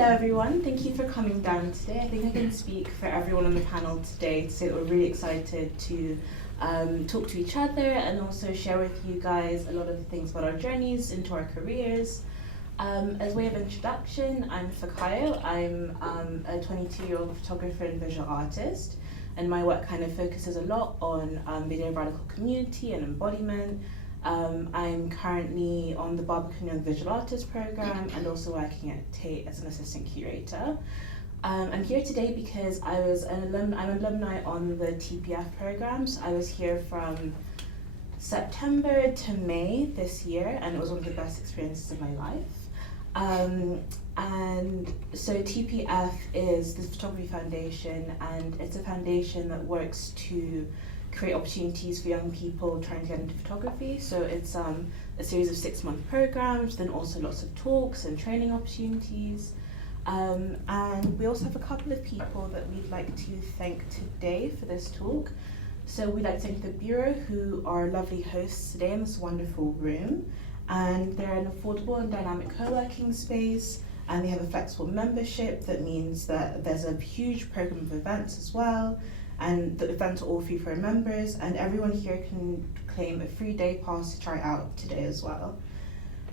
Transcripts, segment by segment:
Hello everyone, thank you for coming down today. I think I can speak for everyone on the panel today to say that we're really excited to talk to each other and also share with you guys a lot of the things about our journeys into our careers. As way of introduction, I'm Fikayo. I'm a 22-year-old photographer and visual artist, and my work kind of focuses a lot on video radical community and embodiment. I'm currently on the Barbican Young Visual Artist program and also working at Tate as an assistant curator. I'm here today because I'm an alumni on the TPF programs. I was here from September to May this year, and it was one of the best experiences of my life. And so TPF is the Photography Foundation, and it's a foundation that works to create opportunities for young people trying to get into photography. So it's a series of 6-month programs, then also lots of talks and training opportunities. And we also have a couple of people that we'd like to thank today for this talk. So we'd like to thank the Bureau, who are lovely hosts today in this wonderful room. And they're an affordable and dynamic co-working space, and they have a flexible membership that means that there's a huge program of events as well. And the events are all free for members, and everyone here can claim a free day pass to try out today as well.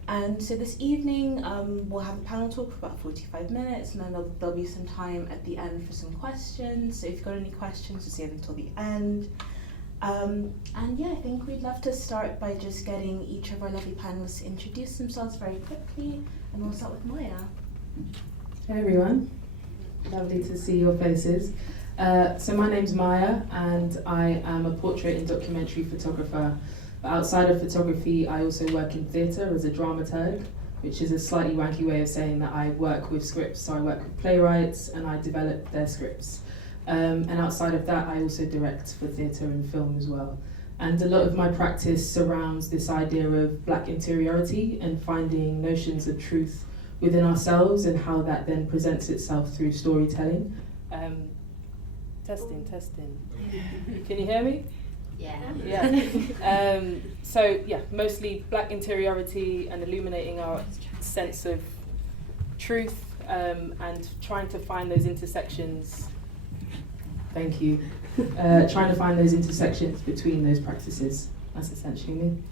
And so this evening, we'll have a panel talk for about 45 minutes, and then there'll be some time at the end for some questions. So if you've got any questions, just save until the end. And yeah, I think we'd love to start by just getting each of our lovely panelists to introduce themselves very quickly, and we'll start with Myah. Hey everyone, lovely to see your faces. So my name's Myah, and I am a portrait and documentary photographer. But outside of photography, I also work in theatre as a dramaturg, which is a slightly wanky way of saying that I work with scripts. So I work with playwrights and I develop their scripts. And outside of that, I also direct for theatre and film as well. And a lot of my practice surrounds this idea of Black interiority and finding notions of truth within ourselves and how that then presents itself through storytelling. Testing. Can you hear me? Yeah. So yeah, mostly Black interiority and illuminating our sense of truth and trying to find those intersections. Thank you. Trying to find those intersections between those practices. That's essentially me.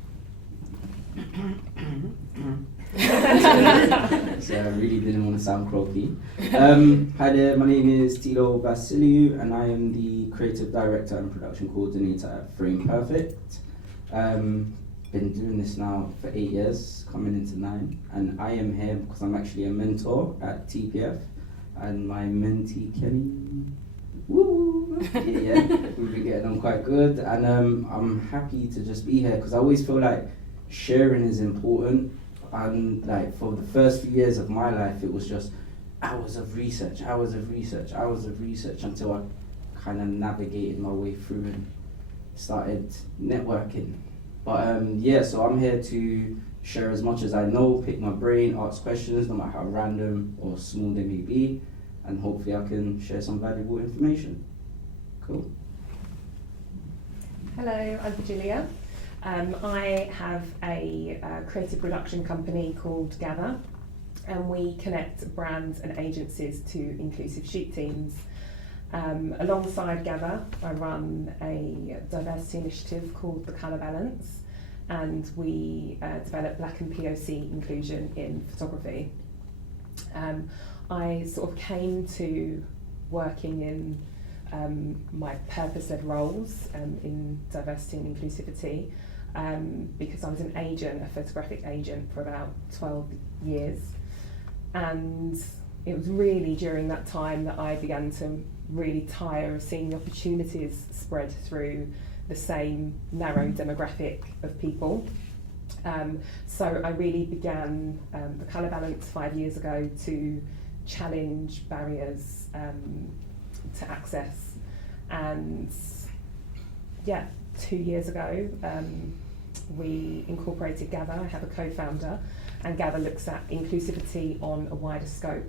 So I really didn't want to sound croaky. Hi there, my name is Teelo Vasiliou, and I am the creative director and production coordinator at Frame Perfect. Been doing this now for 8 years, coming into 9, and I am here because I'm actually a mentor at TPF, and my mentee Kelly, yeah, we've been getting on quite good, and I'm happy to just be here because I always feel like sharing is important. And like for the first few years of my life, it was just hours of research until I kind of navigated my way through and started networking. But yeah, so I'm here to share as much as I know, pick my brain, ask questions, no matter how random or small they may be, and hopefully I can share some valuable information. Cool. Hello, I'm Virgilia. I have a creative production company called Gather, and we connect brands and agencies to inclusive shoot teams. Alongside Gather, I run a diversity initiative called The Colour Balance, and we develop Black and POC inclusion in photography. I sort of came to working in my purpose-led roles in diversity and inclusivity because I was an agent, a photographic agent, for about 12 years. And it was really during that time that I began to really tire of seeing the opportunities spread through the same narrow demographic of people. So I really began the Colour Balance 5 years ago to challenge barriers to access. And yeah, 2 years ago, we incorporated Gather. I have a co-founder, and Gather looks at inclusivity on a wider scope.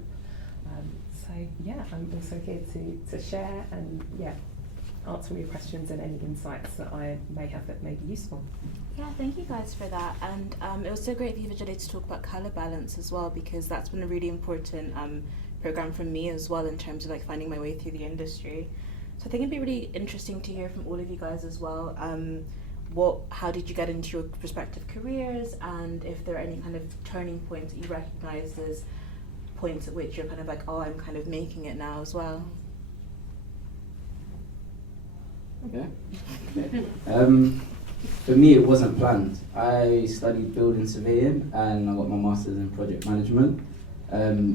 So yeah, I'm also here to share and answer all your questions and any insights that I may have that may be useful. Yeah, thank you guys for that. And it was so great of you, Virgilia, to talk about colour balance as well, because that's been a really important program for me as well in terms of like finding my way through the industry. So I think it'd be really interesting to hear from all of you guys as well. How did you get into your respective careers, and if there are any kind of turning points that you recognise as points at which you're kind of like, oh, I'm kind of making it now as well. Okay. For me, it wasn't planned. I studied building surveying and I got my master's in project management.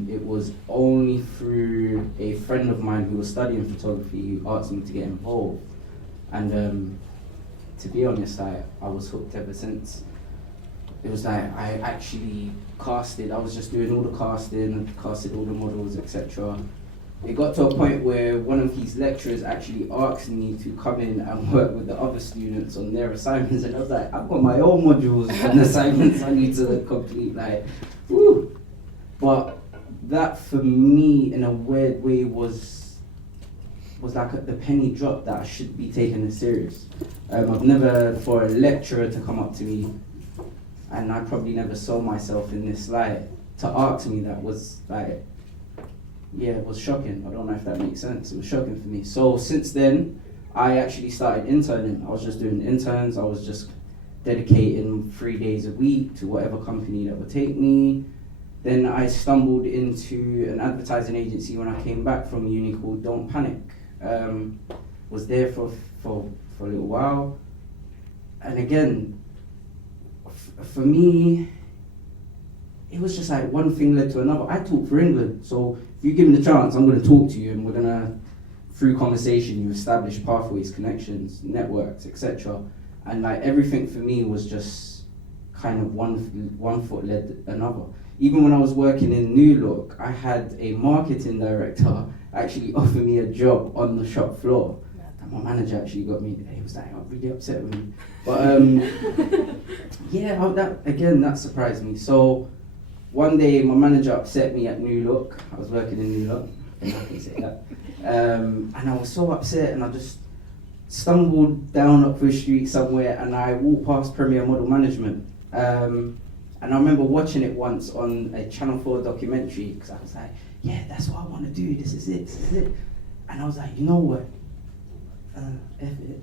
It was only through a friend of mine who was studying photography who asked me to get involved. And to be honest, I was hooked ever since. It was like I actually casted, I was just doing all the casting, casted all the models, etc. It got to a point where one of his lecturers actually asked me to come in and work with the other students on their assignments, and I was like, I've got my own modules and assignments I need to complete, like, woo! But that for me, in a weird way, was like the penny drop that I should be taking it serious. I've never, for a lecturer to come up to me, and I probably never saw myself in this light, to ask me that was like, yeah, it was shocking. I don't know if that makes sense. It was shocking for me. So since then, I actually started interning. I was just doing interns. I was just dedicating 3 days a week to whatever company that would take me. Then I stumbled into an advertising agency when I came back from uni called Don't Panic. Was there for a little while. And again, for me, it was just like one thing led to another. I talk for England, so if you give me the chance, I'm going to talk to you, and we're going to, through conversation, you establish pathways, connections, networks, etc. And like everything for me was just kind of one foot led another. Even when I was working in New Look, I had a marketing director actually offer me a job on the shop floor. And my manager actually got me, he was like, I'm really upset with me. But yeah, that surprised me. So one day my manager upset me at New Look. I was working in New Look, I can say that. And I was so upset, and I just stumbled down Upper Street somewhere, and I walked past Premier Model Management. And I remember watching it once on a Channel 4 documentary, because I was like, yeah, that's what I want to do, this is it. And I was like, you know what? F it.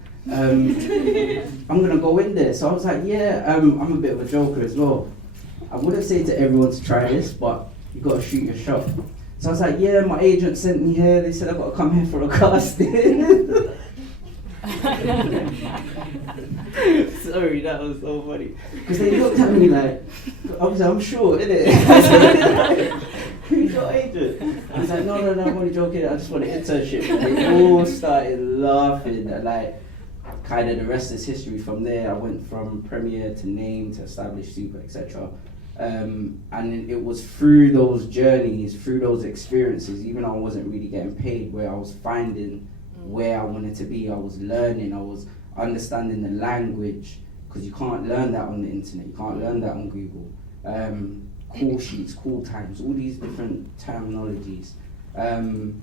I'm going to go in there. So I was like, yeah, I'm a bit of a joker as well. I wouldn't say to everyone to try this, but you got to shoot your shot. So I was like, yeah, my agent sent me here. They said I've got to come here for a casting. Sorry, that was so funny. Because they looked at me like, I was like, I'm sure, innit? Who's your agent? I was like, no, I'm only joking. I just want an internship. And they all started laughing. And like, kind of the rest is history. From there, I went from Premier to Name to Established Super, etc. And it was through those journeys, through those experiences, even though I wasn't really getting paid, where I was finding where I wanted to be. I was learning, I was understanding the language, because you can't learn that on the internet, you can't learn that on Google. Call sheets, call times, all these different terminologies. And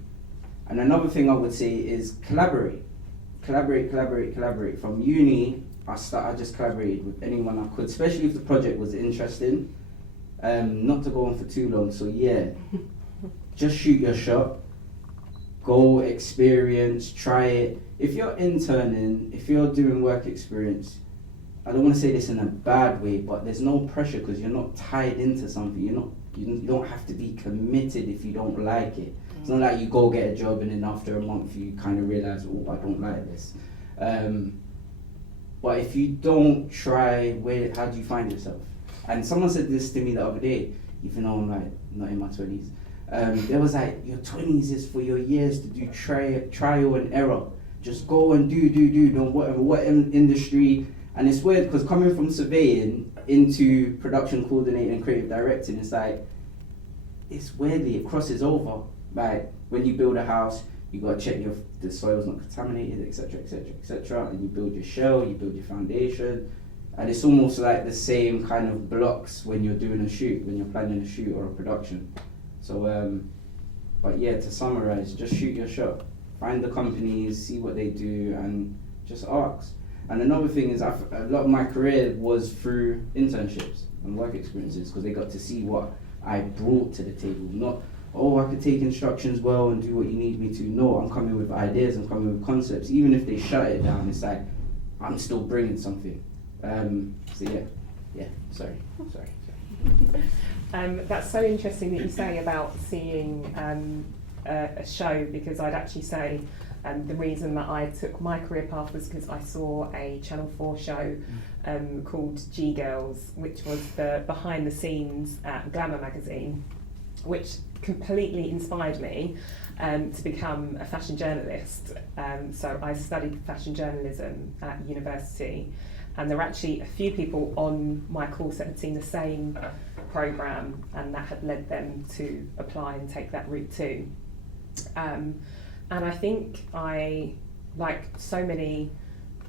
another thing I would say is collaborate. From uni, I just collaborated with anyone I could, especially if the project was interesting. Not to go on for too long, so yeah, just shoot your shot. Go experience, try it. If you're interning, if you're doing work experience, I don't want to say this in a bad way, but there's no pressure because you're not tied into something. You don't have to be committed if you don't like it. It's not like you go get a job and then after a month you kind of realize, oh, I don't like this. But if you don't try, how do you find yourself? And someone said this to me the other day, even though I'm like not in my 20s. There was like, your 20s is for your years to do trial and error. Just go and do, no what industry. And it's weird because coming from surveying into production coordinating and creative directing, it's like, it's weirdly, it crosses over. Like when you build a house, you gotta check the soil's not contaminated, etc. And you build your shell, you build your foundation. And it's almost like the same kind of blocks when you're doing a shoot, when you're planning a shoot or a production. So, but yeah, to summarize, just shoot your shot. Find the companies, see what they do, and just ask. And another thing is, a lot of my career was through internships and work experiences, because they got to see what I brought to the table. Not oh, I could take instructions well and do what you need me to. No, I'm coming with ideas, I'm coming with concepts. Even if they shut it down, it's like, I'm still bringing something. So sorry. That's so interesting that you say about seeing a show, because I'd actually say the reason that I took my career path was because I saw a Channel 4 show called G Girls, which was the behind the scenes at Glamour magazine, which completely inspired me to become a fashion journalist. So I studied fashion journalism at university, and there were actually a few people on my course that had seen the same programme, and that had led them to apply and take that route too. And I think I, like so many,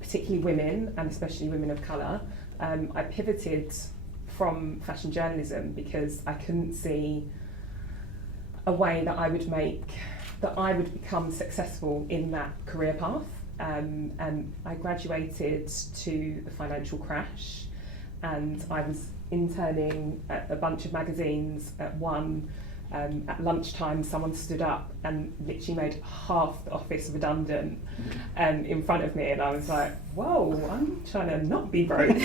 particularly women, and especially women of colour, I pivoted from fashion journalism because I couldn't see a way that I would become successful in that career path. And I graduated to the financial crash, and I was interning at a bunch of magazines. At one, at lunchtime, someone stood up and literally made half the office redundant in front of me, and I was like, whoa, I'm trying to not be broke.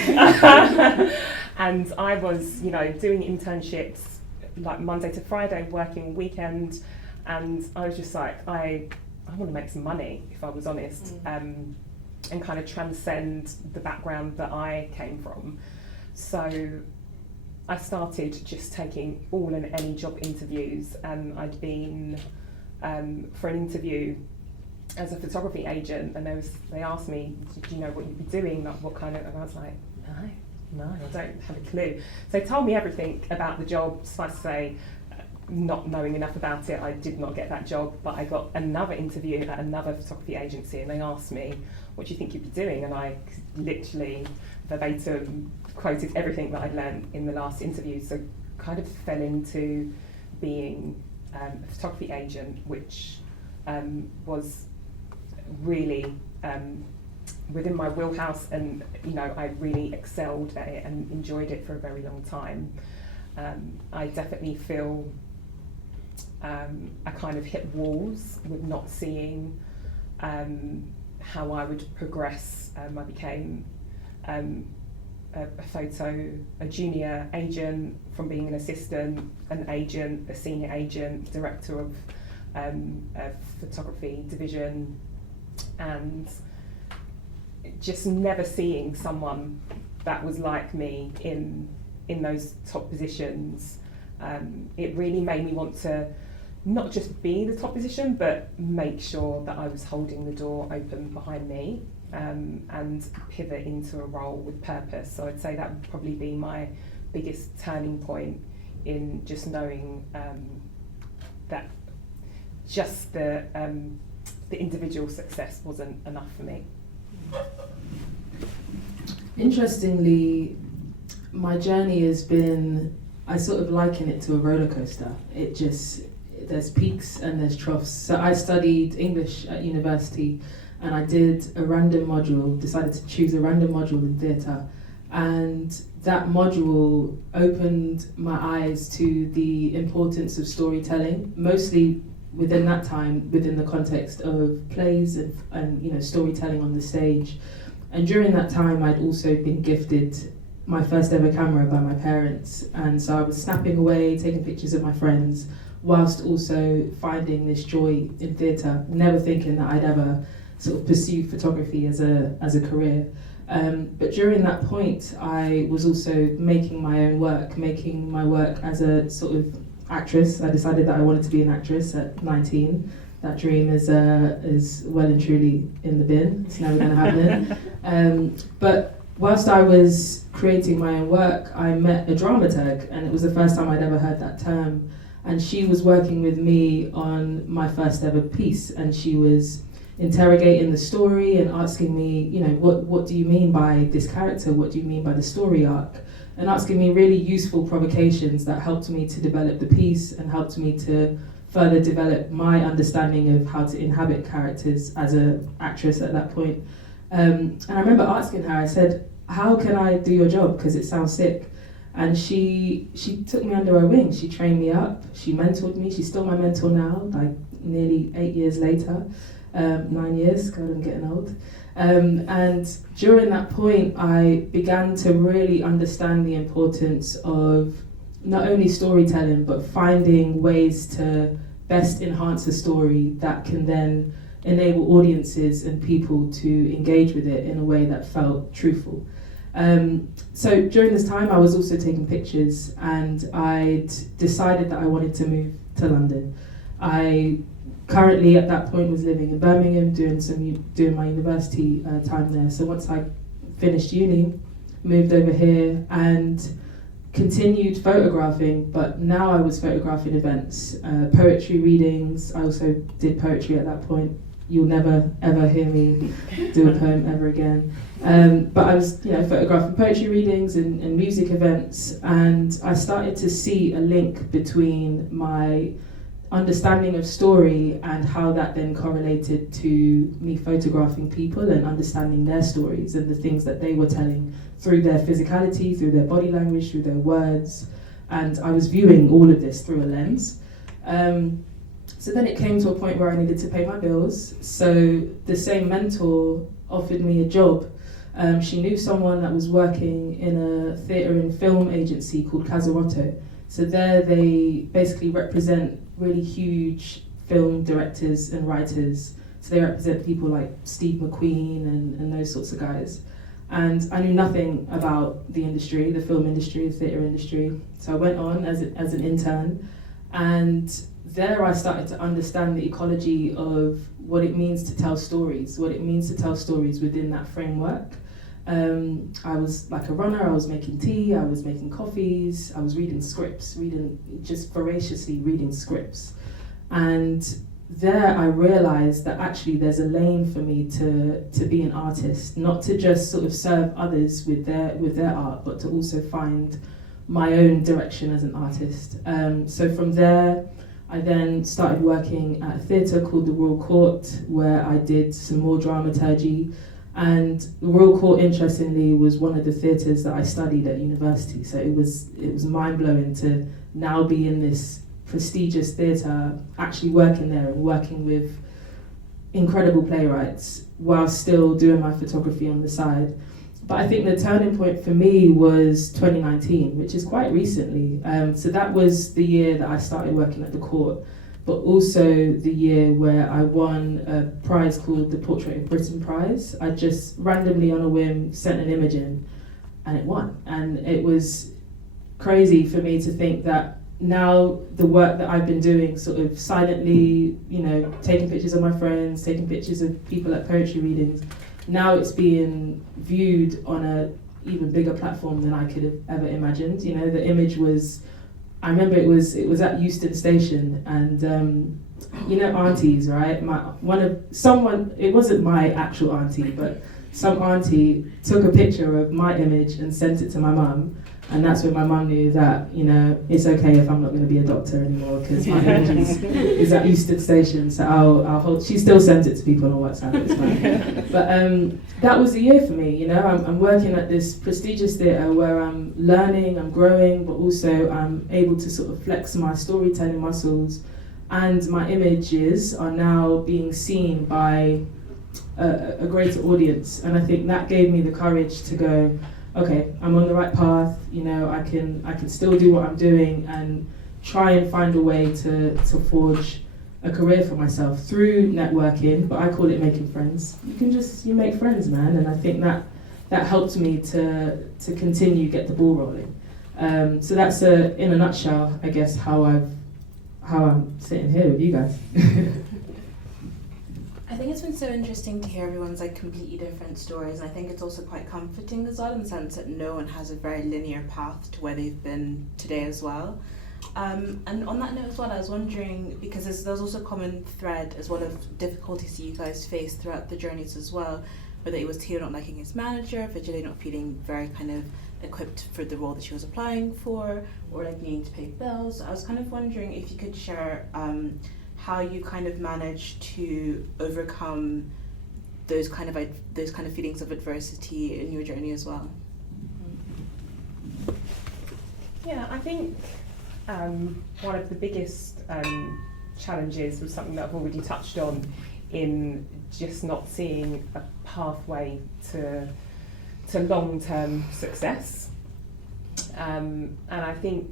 And I was, doing internships like Monday to Friday, working weekend, and I was just like, I want to make some money, if I was honest, and kind of transcend the background that I came from. So I started just taking all and any job interviews, and I'd been for an interview as a photography agent, and they asked me, do you know what you'd be doing, like what kind of, and I was like, no, I don't have a clue. So they told me everything about the job. Suffice to say, not knowing enough about it, I did not get that job, but I got another interview at another photography agency, and they asked me, what do you think you'd be doing? And I literally verbatim quoted everything that I'd learned in the last interview, so kind of fell into being a photography agent, which was really within my wheelhouse, and I really excelled at it and enjoyed it for a very long time. I definitely feel I kind of hit walls with not seeing how I would progress. I became a junior agent, from being an assistant, an agent, a senior agent, director of a photography division, and just never seeing someone that was like me in those top positions. It really made me want to not just be the top position, but make sure that I was holding the door open behind me, and pivot into a role with purpose. So I'd say that would probably be my biggest turning point in just knowing that just the individual success wasn't enough for me. Interestingly, my journey has been, I sort of liken it to a roller coaster. There's peaks and there's troughs. So I studied English at university, and I did a random module, decided to choose a random module in theatre, and that module opened my eyes to the importance of storytelling, mostly within that time, within the context of plays and storytelling on the stage. And during that time, I'd also been gifted my first ever camera by my parents, and so I was snapping away, taking pictures of my friends, whilst also finding this joy in theatre, never thinking that I'd ever sort of pursue photography as a career. But during that point, I was also making my own work, making my work as a sort of actress. I decided that I wanted to be an actress at 19. That dream is well and truly in the bin. It's never going to happen. But whilst I was creating my own work, I met a dramaturg, and it was the first time I'd ever heard that term. And she was working with me on my first ever piece, and she was interrogating the story and asking me, what do you mean by this character? What do you mean by the story arc? And asking me really useful provocations that helped me to develop the piece and helped me to further develop my understanding of how to inhabit characters as an actress at that point. And I remember asking her, I said, how can I do your job? Because it sounds sick. And she took me under her wing. She trained me up. She mentored me. She's still my mentor now, like nearly 8 years later, 9 years. God, I'm getting old. And during that point, I began to really understand the importance of not only storytelling, but finding ways to best enhance a story that can then enable audiences and people to engage with it in a way that felt truthful. So during this time, I was also taking pictures, and I'd decided that I wanted to move to London. I currently at that point was living in Birmingham, doing my university time there. So once I finished uni, moved over here and continued photographing, but now I was photographing events, poetry readings. I also did poetry at that point. You'll never ever hear me do a poem ever again. But I was, photographing poetry readings and music events, and I started to see a link between my understanding of story and how that then correlated to me photographing people and understanding their stories and the things that they were telling through their physicality, through their body language, through their words. And I was viewing all of this through a lens. So then it came to a point where I needed to pay my bills. So the same mentor offered me a job. She knew someone that was working in a theatre and film agency called Casarotto. So there they basically represent really huge film directors and writers. So they represent people like Steve McQueen and those sorts of guys. And I knew nothing about the industry, the film industry, the theatre industry. So I went on as an intern, and there I started to understand the ecology of what it means to tell stories, within that framework. I was like a runner, I was making tea, I was making coffees, I was reading scripts, just voraciously reading scripts. And there I realized that actually there's a lane for me to be an artist, not to just sort of serve others with their art, but to also find my own direction as an artist. So from there, I then started working at a theatre called the Royal Court, where I did some more dramaturgy. And the Royal Court, interestingly, was one of the theatres that I studied at university. So it was mind-blowing to now be in this prestigious theatre, actually working there and working with incredible playwrights while still doing my photography on the side. But I think the turning point for me was 2019, which is quite recently. So that was the year that I started working at the court, but also the year where I won a prize called the Portrait of Britain Prize. I just randomly on a whim sent an image in, and it won. And it was crazy for me to think that now the work that I've been doing, sort of silently, taking pictures of my friends, taking pictures of people at poetry readings, now it's being viewed on a even bigger platform than I could have ever imagined. The image was, I remember it was at Euston Station, and aunties, right? It wasn't my actual auntie, but some auntie took a picture of my image and sent it to my mum. And that's when my mum knew that, it's okay if I'm not going to be a doctor anymore, because my image is at Euston Station. So I'll hold. She still sends it to people on WhatsApp. It's fine. But that was the year for me. I'm working at this prestigious theatre where I'm learning, I'm growing, but also I'm able to sort of flex my storytelling muscles, and my images are now being seen by a greater audience. And I think that gave me the courage to go, okay, I'm on the right path. I can still do what I'm doing and try and find a way to forge a career for myself through networking, but I call it making friends. You make friends, man, and I think that helped me to continue get the ball rolling. So that's in a nutshell, I guess, how I'm sitting here with you guys. I think it's been so interesting to hear everyone's completely different stories, and I think it's also quite comforting as well, in the sense that no one has a very linear path to where they've been today as well. And on that note as well, I was wondering, because there's also a common thread as well of difficulties that you guys faced throughout the journeys as well, whether it was Teelo not liking his manager, Virgilia not feeling very kind of equipped for the role that she was applying for, or needing to pay bills. I was kind of wondering if you could share how you kind of managed to overcome those kind of feelings of adversity in your journey as well. Yeah, I think one of the biggest challenges was something that I've already touched on, in just not seeing a pathway to long-term success. And I think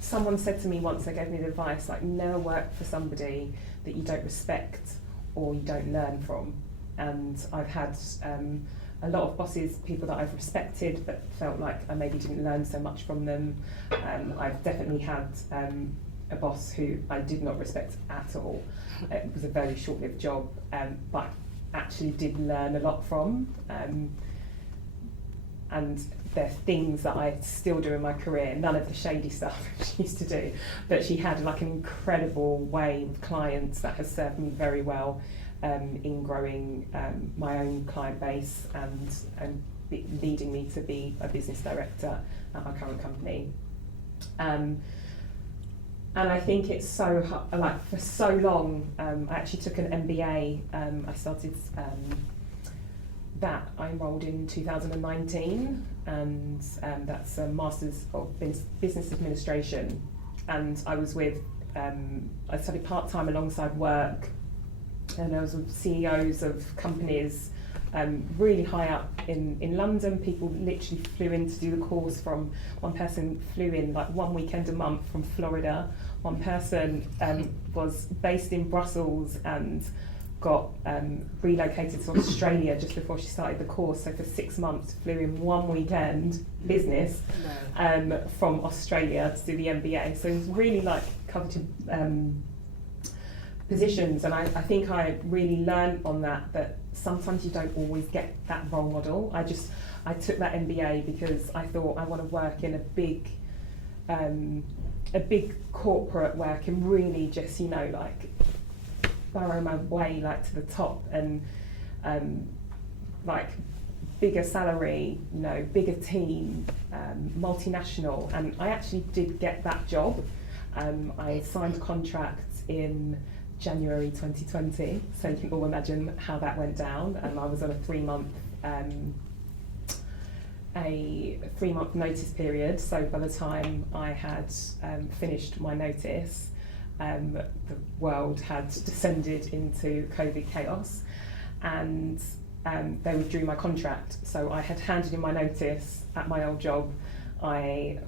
someone said to me once, they gave me the advice, like, never work for somebody that you don't respect or you don't learn from. And I've had a lot of bosses, people that I've respected, but felt like I maybe didn't learn so much from them. I've definitely had a boss who I did not respect at all. It was a very short-lived job, but actually did learn a lot from. And there are things that I still do in my career, none of the shady stuff she used to do, but she had like an incredible way with clients that has served me very well in growing my own client base and leading me to be a business director at my current company. And I think it's so, like, for so long, I actually took an MBA. I started that I enrolled in 2019, and that's a Master's of Business Administration. And I was with, I studied part-time alongside work, and I was with CEOs of companies really high up in London. People literally flew in to do the course from, one person flew in like one weekend a month from Florida. One person was based in Brussels and got relocated to Australia just before she started the course. So for 6 months, flew in one weekend, business, from Australia to do the MBA. So it was really like coveted positions, and I think I really learned on that sometimes you don't always get that role model. I took that MBA because I thought I want to work in a big corporate where I can really just, like burrow my way like to the top, and like bigger salary, bigger team, multinational, and I actually did get that job. I signed a contract in January 2020, so you can all imagine how that went down. I was on a 3-month notice period, so by the time I had finished my notice, the world had descended into COVID chaos, and they withdrew my contract. So I had handed in my notice at my old job. I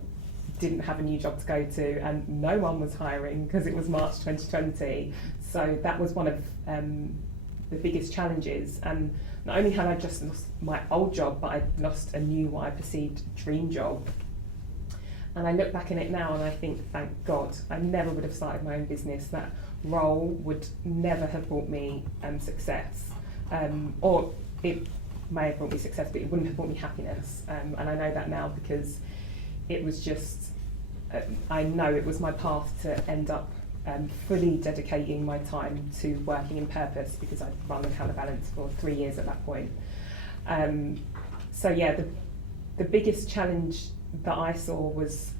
didn't have a new job to go to, and no one was hiring because it was March 2020. So that was one of the biggest challenges. And not only had I just lost my old job, but I'd lost a new, what I perceived, dream job. And I look back in it now and I think, thank God, I never would have started my own business. That role would never have brought me success. Or it may have brought me success, but it wouldn't have brought me happiness. And I know that now because it was just, I know it was my path to end up fully dedicating my time to working in purpose, because I'd run the counterbalance for 3 years at that point. So yeah, the biggest challenge that I saw was,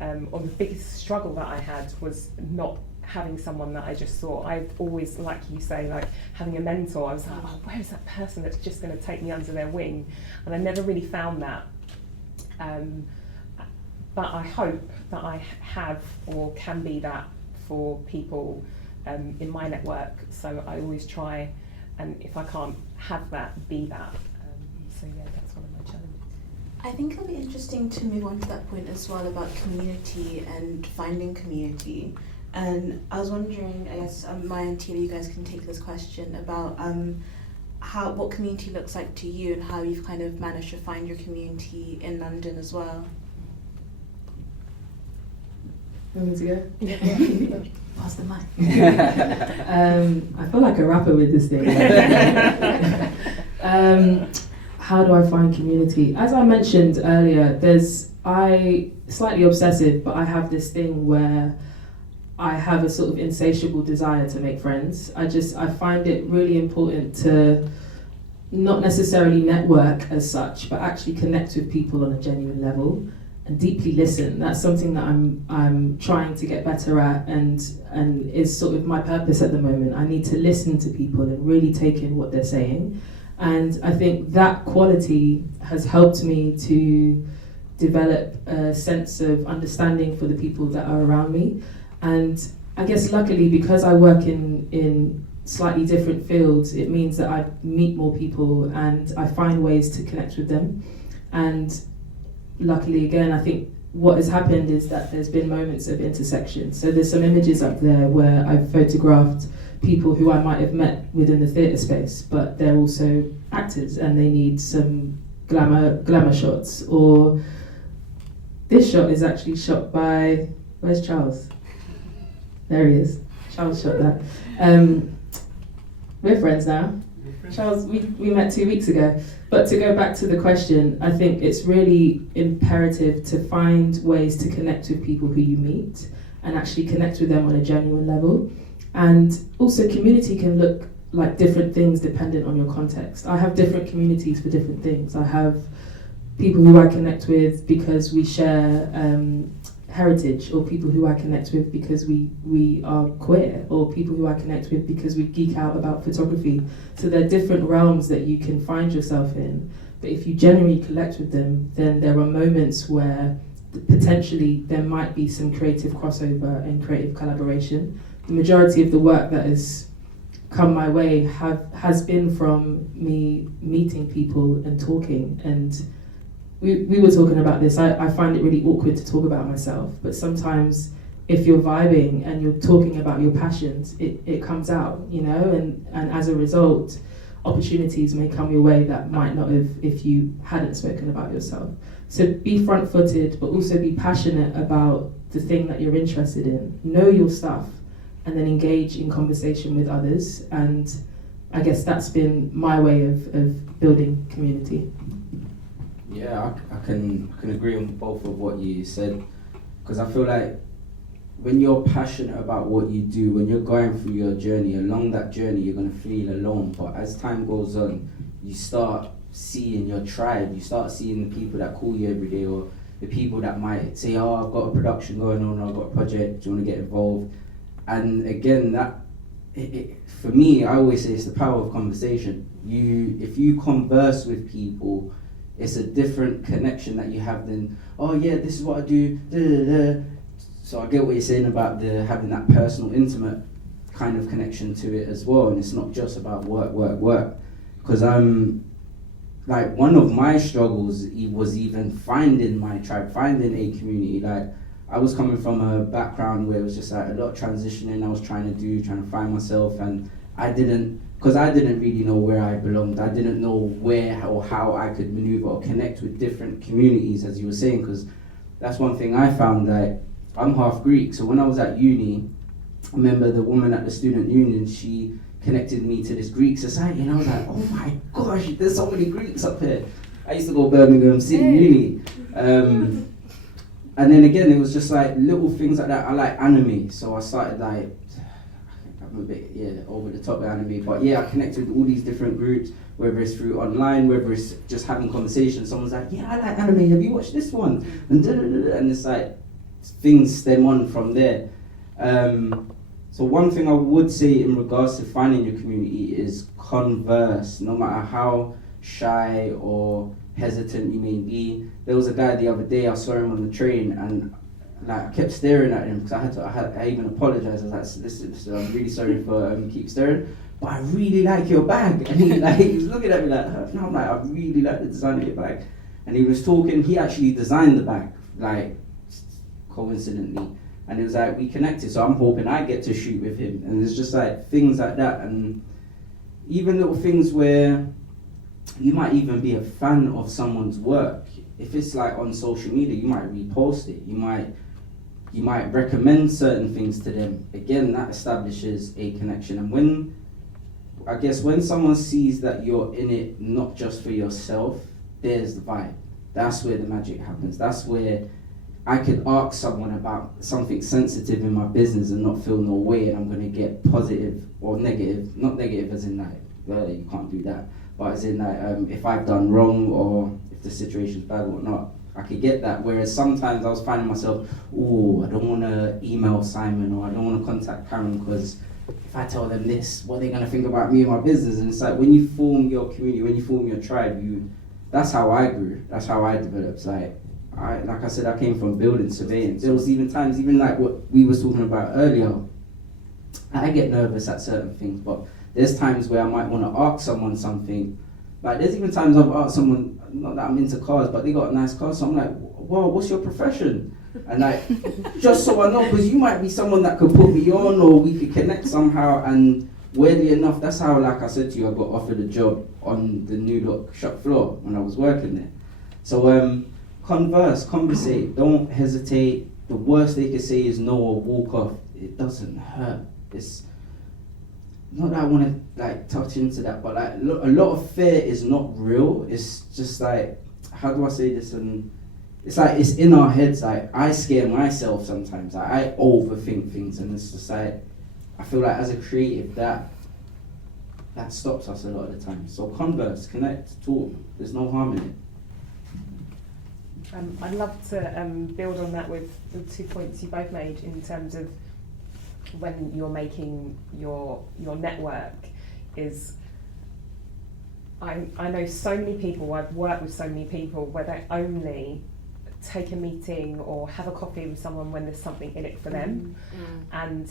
or the biggest struggle that I had, was not having someone that I just saw. I've always, like you say, like having a mentor. I was like, oh, where is that person that's just going to take me under their wing? And I never really found that. But I hope that I have or can be that for people in my network. So I always try, and if I can't have that, be that. So yeah, that's one of my challenges. I think it'll be interesting to move on to that point as well about community and finding community. And I was wondering, I guess, Myah and Teelo, you guys can take this question about what community looks like to you and how you've kind of managed to find your community in London as well. Want me to go? Yeah. Pass the mic. I feel like a rapper with this thing. How do I find community? As I mentioned earlier, I slightly obsessive, but I have this thing where I have a sort of insatiable desire to make friends. I find it really important to not necessarily network as such, but actually connect with people on a genuine level and deeply listen. That's something that I'm trying to get better at, and is sort of my purpose at the moment. I need to listen to people and really take in what they're saying. And I think that quality has helped me to develop a sense of understanding for the people that are around me. And I guess luckily, because I work in slightly different fields, it means that I meet more people and I find ways to connect with them. And luckily, again, I think what has happened is that there's been moments of intersection. So there's some images up there where I've photographed people who I might have met within the theatre space, but they're also actors and they need some glamour shots. Or this shot is actually shot by, where's Charles? There he is. Charles shot that. We're friends now. Charles, we met 2 weeks ago. But to go back to the question, I think it's really imperative to find ways to connect with people who you meet and actually connect with them on a genuine level. And also, community can look like different things dependent on your context. I have different communities for different things. I have people who I connect with because we share heritage, or people who I connect with because we are queer, or people who I connect with because we geek out about photography. So there are different realms that you can find yourself in, but if you genuinely connect with them, then there are moments where potentially there might be some creative crossover and creative collaboration. The majority of the work that has come my way has been from me meeting people and talking. And we were talking about this. I find it really awkward to talk about myself, but sometimes if you're vibing and you're talking about your passions, it comes out, you know, and as a result, opportunities may come your way that might not have if you hadn't spoken about yourself. So be front-footed, but also be passionate about the thing that you're interested in. Know your stuff, and then engage in conversation with others. And I guess that's been my way of building community. Yeah, I can agree on both of what you said, because I feel like when you're passionate about what you do, when you're going through your journey, along that journey you're going to feel alone, but as time goes on, you start seeing your tribe, you start seeing the people that call you every day, or the people that might say, oh, I've got a production going on, or I've got a project, do you want to get involved? And again, for me, I always say it's the power of conversation. If you converse with people, it's a different connection that you have than, oh yeah, this is what I do, da, da, da. So I get what you're saying about having that personal, intimate kind of connection to it as well, and it's not just about work. Because like one of my struggles was even finding my tribe, finding a community. Like I was coming from a background where it was just like a lot of transitioning I was trying to find myself, and I didn't really know where I belonged. I didn't know where or how I could maneuver or connect with different communities, as you were saying, because that's one thing I found, that I'm half Greek. So when I was at uni, I remember the woman at the student union, she connected me to this Greek society, and I was like, oh my gosh, there's so many Greeks up here. I used to go Birmingham City Uni. And then again, it was just like little things like that. I like anime, so I started like, I'm a bit, over the top with anime, but yeah, I connected with all these different groups, whether it's through online, whether it's just having conversations. Someone's like, yeah, I like anime, have you watched this one? And it's like, things stem on from there. So one thing I would say in regards to finding your community is converse, no matter how shy or hesitant you may be. There was a guy the other day, I saw him on the train, and like I kept staring at him because I even apologized. I was like, listen, I'm really sorry for keep staring, but I really like your bag. And he was looking at me like, and I'm like, I really like the design of your bag. And he was talking, he actually designed the bag, like coincidentally. And it was like, we connected, so I'm hoping I get to shoot with him. And it's just like things like that, and even little things where you might even be a fan of someone's work. If it's like on social media, you might repost it, you might recommend certain things to them. Again, that establishes a connection. And when someone sees that you're in it not just for yourself, there's the vibe. That's where the magic happens. That's where I could ask someone about something sensitive in my business and not feel no way, and I'm going to get positive or negative. Not negative as in like, well, you can't do that, but as in like, if I've done wrong or if the situation's bad or whatnot, I could get that. Whereas sometimes I was finding myself, oh, I don't want to email Simon, or I don't want to contact Karen, because if I tell them this, what are they going to think about me and my business? And it's like, when you form your community, when you form your tribe, that's how I grew. That's how I developed. Like, like I said, I came from building surveying. There was even times, even like what we was talking about earlier, I get nervous at certain things, but there's times where I might want to ask someone something. Like there's even times I've asked someone, not that I'm into cars, but they got a nice car, so I'm like, wow, what's your profession? And like, just so I know, because you might be someone that could put me on, or we could connect somehow. And weirdly enough, that's how, like I said to you, I got offered a job on the New Look shop floor when I was working there. So conversate, don't hesitate. The worst they can say is no or walk off. It doesn't hurt. It's not that I want to like touch into that, but like a lot of fear is not real. It's just like, how do I say this? And it's like it's in our heads. Like I scare myself sometimes. Like, I overthink things, and it's just like I feel like as a creative that stops us a lot of the time. So converse, connect, talk. There's no harm in it. I'd love to build on that with the 2 points you both made in terms of when you're making your network. Is I know so many people, I've worked with so many people where they only take a meeting or have a coffee with someone when there's something in it for them. And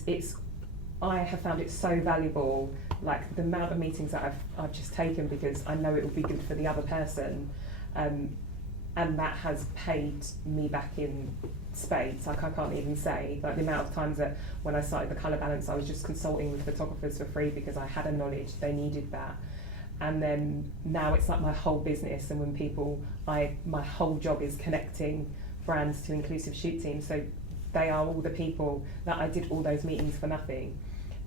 I have found it so valuable, like the amount of meetings that I've just taken because I know it will be good for the other person. And that has paid me back in spades. Like I can't even say, like the amount of times that when I started the colour balance, I was just consulting with photographers for free because I had a knowledge, they needed that. And then now it's like my whole business, and when my whole job is connecting brands to inclusive shoot teams. So they are all the people that I did all those meetings for nothing.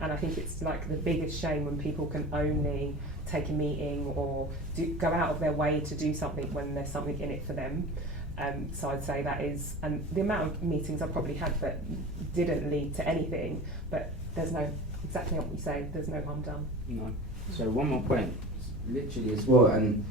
And I think it's like the biggest shame when people can only take a meeting or go out of their way to do something when there's something in it for them. So I'd say that is, and the amount of meetings I probably had that didn't lead to anything, but there's no, exactly what you say, there's no harm done. No. So one more point, literally as well, and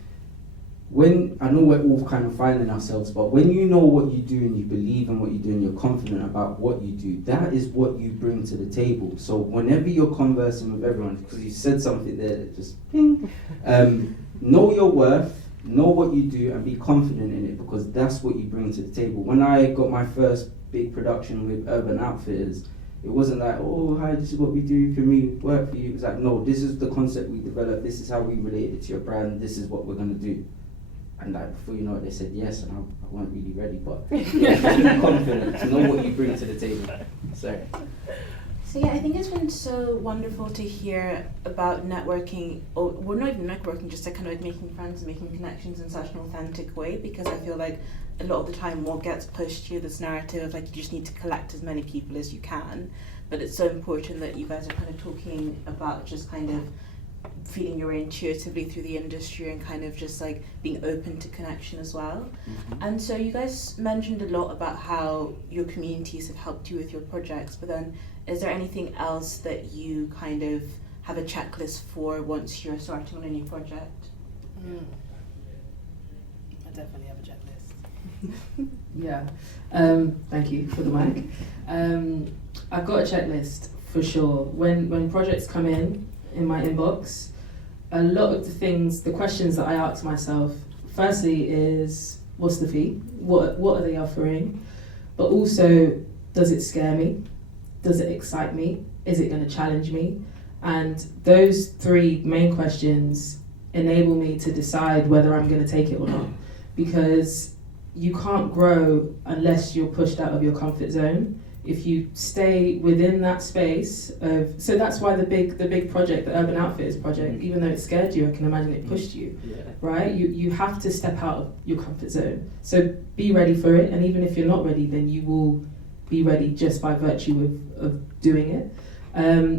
when, I know we're all kind of finding ourselves, but when you know what you do and you believe in what you do and you're confident about what you do, that is what you bring to the table. So whenever you're conversing with everyone, because you said something there that just ping, know your worth, know what you do and be confident in it, because that's what you bring to the table. When I got my first big production with Urban Outfitters, it wasn't like, oh, hi, this is what we do, can we work for you? It was like, no, this is the concept we developed, this is how we relate it to your brand, this is what we're going to do. And like before you know it, they said yes, and I wasn't really ready, but yeah, be confident, know what you bring to the table. Sorry. So yeah, I think it's been so wonderful to hear about networking, or well, not even networking, just like kind of like making friends and making connections in such an authentic way, because I feel like a lot of the time what gets pushed to you, this narrative of like you just need to collect as many people as you can, but it's so important that you guys are kind of talking about just kind of feeling your way intuitively through the industry and kind of just like being open to connection as well. Mm-hmm. And so you guys mentioned a lot about how your communities have helped you with your projects, but then is there anything else that you kind of have a checklist for once you're starting on a new project? I definitely have a checklist. Yeah, thank you for the mic. I've got a checklist for sure. When projects come in my inbox, a lot of the questions that I ask myself, firstly is, what's the fee? What are they offering? But also, does it scare me? Does it excite me? Is it going to challenge me? And those three main questions enable me to decide whether I'm going to take it or not. Because you can't grow unless you're pushed out of your comfort zone. If you stay within that space of, so that's why the big project, the Urban Outfitters project, even though it scared you, I can imagine it pushed you, right? You have to step out of your comfort zone. So be ready for it, and even if you're not ready, then you will be ready just by virtue of doing it.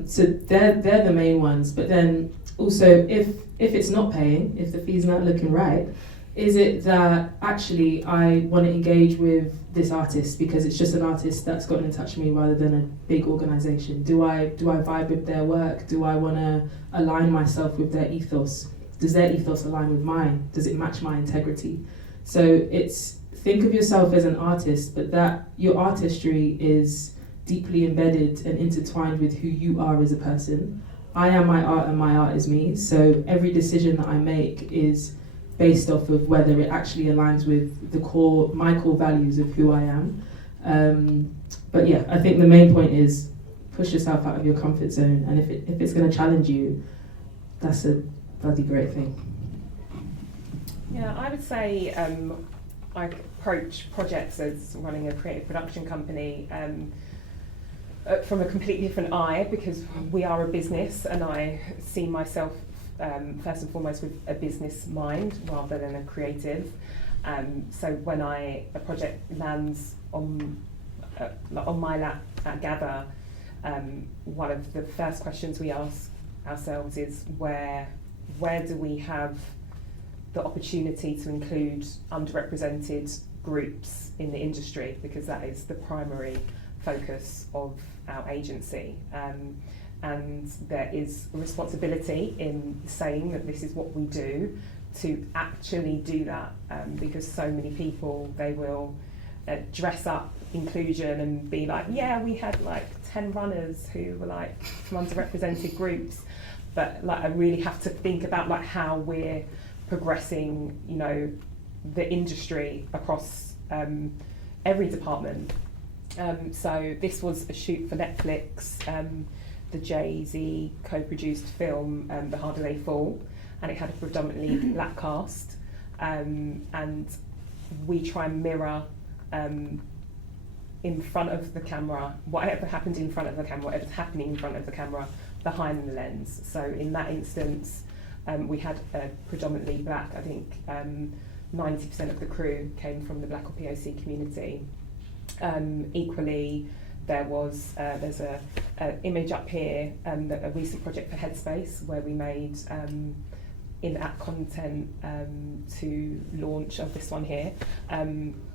So they're the main ones. But then also, if it's not paying, if the fee's not looking right, is it that actually I want to engage with this artist because it's just an artist that's gotten in touch with me rather than a big organisation? Do I vibe with their work? Do I want to align myself with their ethos? Does their ethos align with mine? Does it match my integrity? So it's, think of yourself as an artist, but that your artistry is deeply embedded and intertwined with who you are as a person. I am my art and my art is me. So every decision that I make is based off of whether it actually aligns with my core values of who I am. But yeah, I think the main point is push yourself out of your comfort zone, and if it's going to challenge you, that's a bloody great thing. Yeah, I would say I approach projects as running a creative production company from a completely different eye, because we are a business, and I see myself first and foremost with a business mind rather than a creative. So when a project lands on my lap at Gather, one of the first questions we ask ourselves is where do we have the opportunity to include underrepresented groups in the industry, because that is the primary focus of our agency. And there is a responsibility in saying that this is what we do to actually do that, because so many people, they will dress up inclusion and be like, yeah, we had like 10 runners who were like from underrepresented groups, but like I really have to think about like how we're progressing, you know, the industry across every department. So this was a shoot for Netflix, the Jay-Z co-produced film, The Harder They Fall, and it had a predominantly black cast, and we try and mirror in front of the camera whatever happened in front of the camera, whatever's happening in front of the camera behind the lens. So in that instance, we had a predominantly black, I think 90% of the crew came from the black or POC community. Equally, there's a image up here, a recent project for Headspace, where we made in-app content to launch of this one here,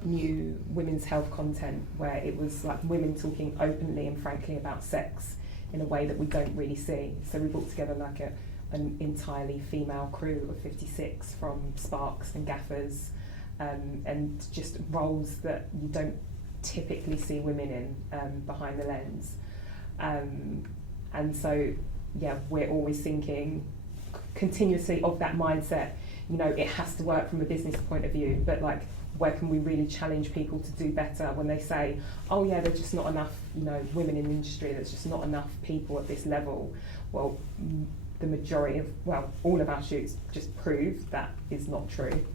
new women's health content, where it was like women talking openly and frankly about sex in a way that we don't really see. So we brought together like an entirely female crew of 56 from Sparks and Gaffers, and just roles that you don't typically see women in behind the lens. And so, yeah, we're always thinking continuously of that mindset, you know, it has to work from a business point of view, but like, where can we really challenge people to do better when they say, oh yeah, there's just not enough, you know, women in the industry, there's just not enough people at this level. Well, the majority of, well, all of our shoots just prove that is not true.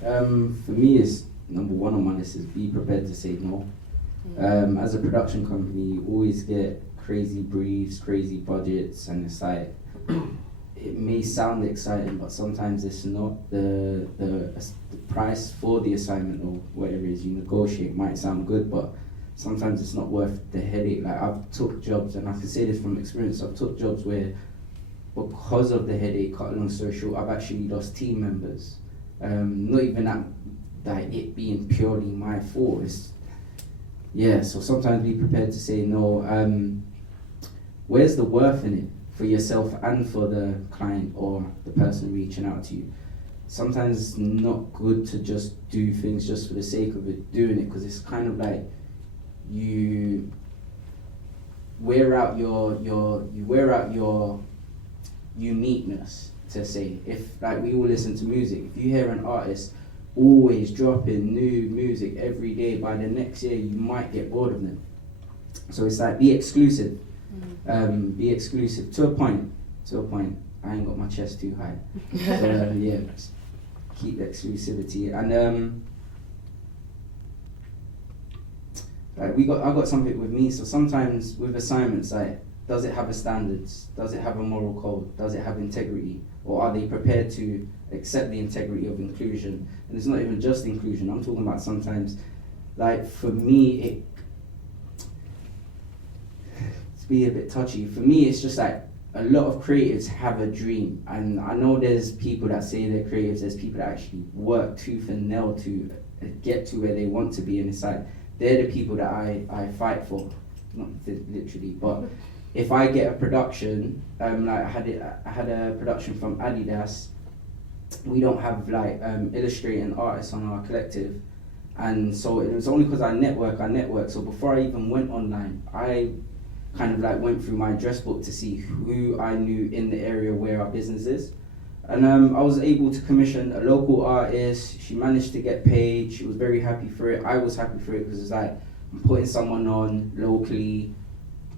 For me, it's number one on my list is be prepared to say no. As a production company, you always get crazy briefs, crazy budgets, and it's like, it may sound exciting, but sometimes it's not. The price for the assignment or whatever it is you negotiate might sound good, but sometimes it's not worth the headache. Like, I've took jobs, and I can say this from experience, I've took jobs where because of the headache, cut a long story short, I've actually lost team members. Not even that it being purely my fault. So sometimes be prepared to say no. Where's the worth in it for yourself and for the client or the person reaching out to you? Sometimes it's not good to just do things just for the sake of it, doing it, because it's kind of like you wear out your uniqueness, to say. If like we all listen to music, if you hear an artist always dropping new music every day, by the next year you might get bored of them. So it's like, be exclusive. Be exclusive to a point. I ain't got my chest too high. So yeah, just keep the exclusivity. And like I got something with me. So sometimes with assignments, like, does it have a standards? Does it have a moral code? Does it have integrity? Or are they prepared to accept the integrity of inclusion? And it's not even just inclusion. I'm talking about sometimes, like, for me, to be a bit touchy, for me it's just like, a lot of creatives have a dream, and I know there's people that say they're creatives, there's people that actually work tooth and nail to get to where they want to be, and it's like, they're the people that I fight for, not literally, but if I get a production, like I had a production from Adidas. We don't have like illustrating artists on our collective, and so it was only because I network. So before I even went online, I kind of like went through my address book to see who I knew in the area where our business is. And I was able to commission a local artist. She managed to get paid. She was very happy for it. I was happy for it because it's like I'm putting someone on locally,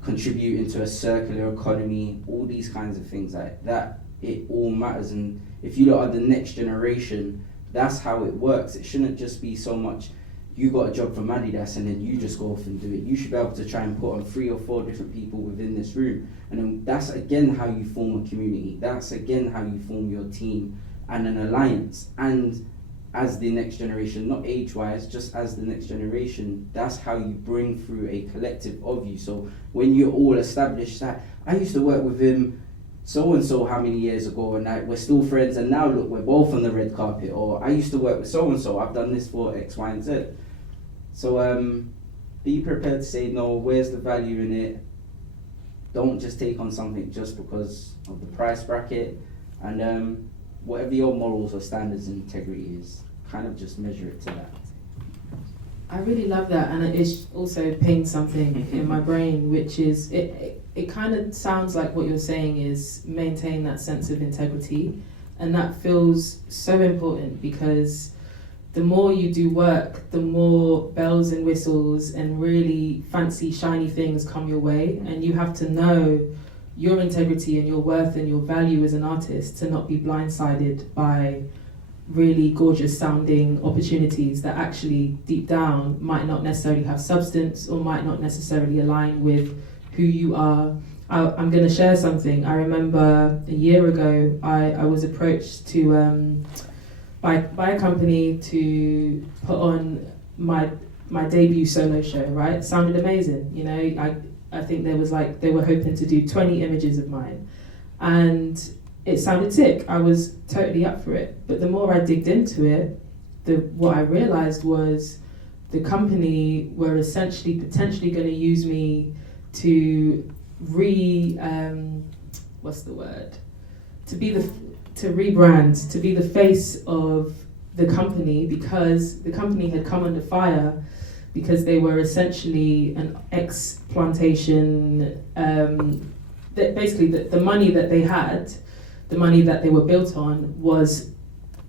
contributing to a circular economy, all these kinds of things like that. It all matters. And if you look at the next generation, that's how it works. It shouldn't just be so much you got a job from Adidas and then you just go off and do it. You should be able to try and put on 3 or 4 different people within this room. And then that's again how you form a community. That's again how you form your team and an alliance. And as the next generation, not age-wise, just as the next generation, that's how you bring through a collective of you. So when you're all established, that I used to work with him so-and-so how many years ago, and like, we're still friends, and now look, we're both on the red carpet. Or I used to work with so-and-so, I've done this for X, Y, and Z. So be prepared to say no. Where's the value in it? Don't just take on something just because of the price bracket. And whatever your morals or standards and integrity is, kind of just measure it to that. I really love that, and it also pinged something in my brain, which is it kind of sounds like what you're saying is maintain that sense of integrity, and that feels so important because the more you do work, the more bells and whistles and really fancy, shiny things come your way, and you have to know your integrity and your worth and your value as an artist to not be blindsided by really gorgeous sounding opportunities that actually deep down might not necessarily have substance or might not necessarily align with who you are. I'm going to share something. I remember a year ago I was approached to by a company to put on my debut solo show, right? It sounded amazing, you know. I think there was like, they were hoping to do 20 images of mine, and it sounded sick. I was totally up for it. But the more I digged into it, what I realized was the company were essentially potentially going to use me to rebrand, to be the face of the company, because the company had come under fire because they were essentially an ex-plantation, basically the money that they had, the money that they were built on was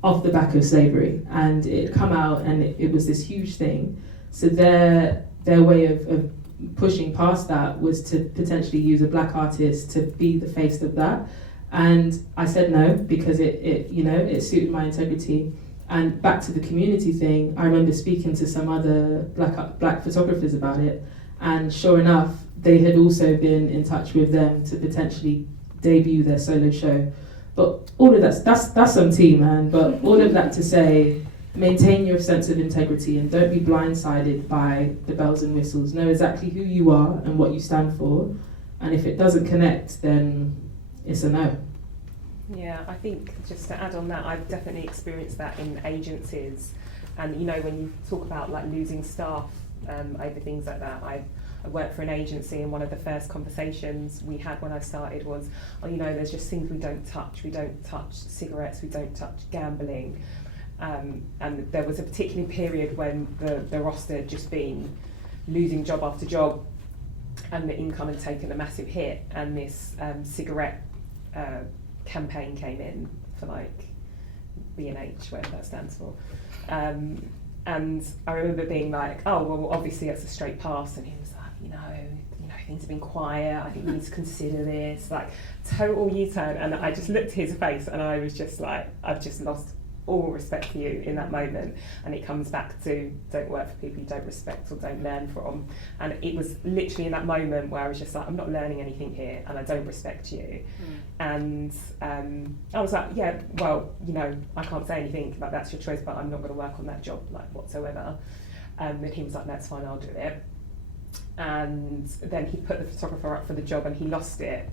off the back of slavery, and it had come out and it was this huge thing. So their way of pushing past that was to potentially use a black artist to be the face of that. And I said no, because it suited my integrity. And back to the community thing, I remember speaking to some other black photographers about it, and sure enough, they had also been in touch with them to potentially debut their solo show. But all of that's some tea, man. But all of that to say, maintain your sense of integrity and don't be blindsided by the bells and whistles. Know exactly who you are and what you stand for. And if it doesn't connect, then it's a no. Yeah, I think just to add on that, I've definitely experienced that in agencies. And you know, when you talk about like losing staff over things like that, I worked for an agency, and one of the first conversations we had when I started was, oh, you know, there's just things we don't touch. We don't touch cigarettes, we don't touch gambling. And there was a particular period when the roster had just been losing job after job, and the income had taken a massive hit, and this cigarette campaign came in for like B&H, whatever that stands for. And I remember being like, oh, well, obviously that's a straight pass. And he was like, you know, things have been quiet. I think we need to consider this. Like, total U-turn. And I just looked at his face and I was just like, I've just lost all respect for you in that moment. And it comes back to don't work for people you don't respect or don't learn from. And it was literally in that moment where I was just like, I'm not learning anything here and I don't respect you. And I was like, yeah, well, you know, I can't say anything, like that's your choice, but I'm not going to work on that job like whatsoever. And he was like, that's fine, I'll do it. And then he put the photographer up for the job and he lost it.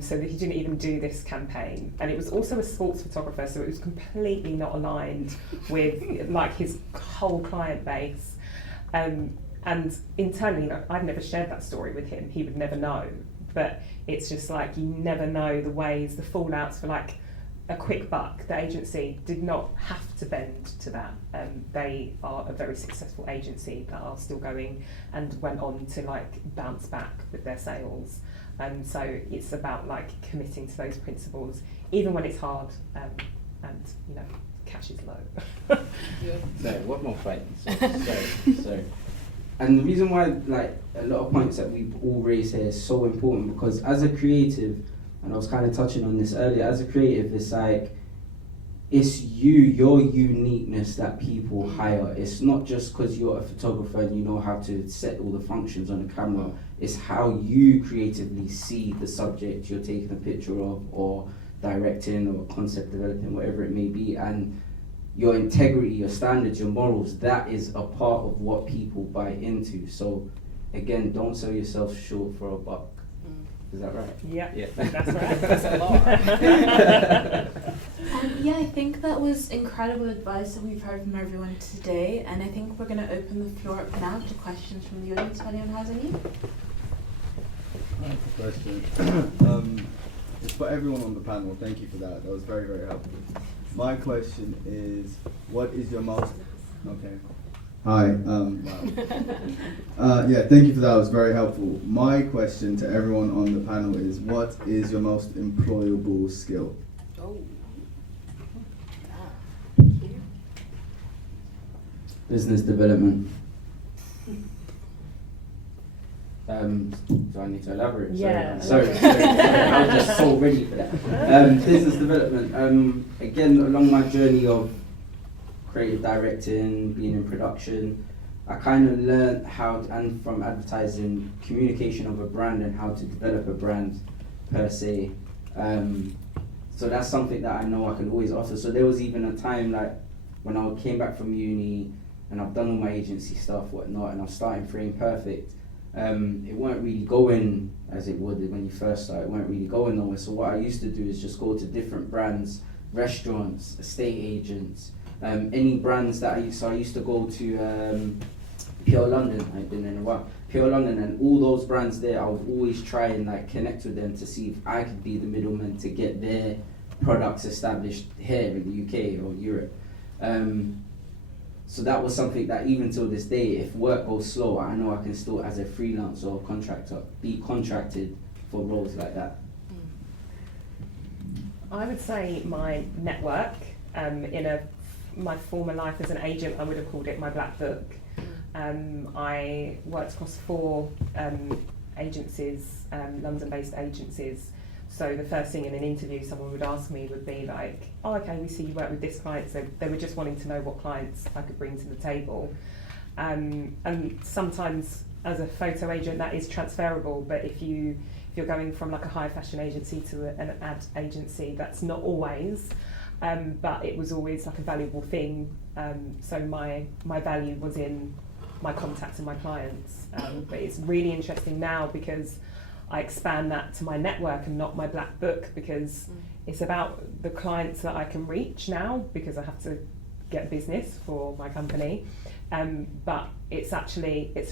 So that he didn't even do this campaign. And it was also a sports photographer, so it was completely not aligned with like his whole client base. And internally, I'd never shared that story with him. He would never know. But it's just like, you never know the ways, the fallouts for like a quick buck. The agency did not have to bend to that. They are a very successful agency that are still going and went on to like bounce back with their sales. So it's about like committing to those principles, even when it's hard, and you know, cash is low. So what more fighting? So. And the reason why like a lot of points that we've all raised here is so important, because as a creative, and I was kind of touching on this earlier, as a creative, it's like, it's your uniqueness that people hire. It's not just because you're a photographer and you know how to set all the functions on the camera. It's how you creatively see the subject you're taking a picture of, or directing, or concept developing, whatever it may be. And your integrity, your standards, your morals, that is a part of what people buy into. So again, don't sell yourself short for a buck. Is that right? Yeah, that's right. That's a lot. Yeah, I think that was incredible advice that we've heard from everyone today, and I think we're going to open the floor up now to questions from the audience if anyone has any. I have a question. It's for everyone on the panel. Thank you for that. That was very, very helpful. My question is, what is your most... Okay. Hi. Wow. Yeah, thank you for that. It was very helpful. My question to everyone on the panel is, what is your most employable skill? Oh. Business development. Do I need to elaborate? Yeah. Sorry. I was just so ready for that. Business development. Again, along my journey of creative directing, being in production, I kind of learned how, and from advertising, communication of a brand and how to develop a brand per se. So that's something that I know I can always offer. So there was even a time like when I came back from uni and I've done all my agency stuff, whatnot, and I was starting Frame Perfect. It weren't really going as it would when you first started. It weren't really going nowhere. So what I used to do is just go to different brands, restaurants, estate agents, any brands that I used to go to Pure London. I've been there in a while. Pure London, and all those brands there, I would always try and like connect with them to see if I could be the middleman to get their products established here in the UK or Europe. So that was something that even till this day, if work goes slow, I know I can still, as a freelancer or contractor, be contracted for roles like that. I would say my network, my former life as an agent, I would have called it my black book. I worked across 4 agencies, London-based agencies. So the first thing in an interview someone would ask me would be like, oh, okay, we see you work with this client. So they were just wanting to know what clients I could bring to the table. And sometimes as a photo agent that is transferable, but if you're going from like a high fashion agency to an ad agency, that's not always. But it was always like a valuable thing. So my value was in my contacts and my clients. But it's really interesting now because I expand that to my network and not my black book, because it's about the clients that I can reach now, because I have to get business for my company. But it's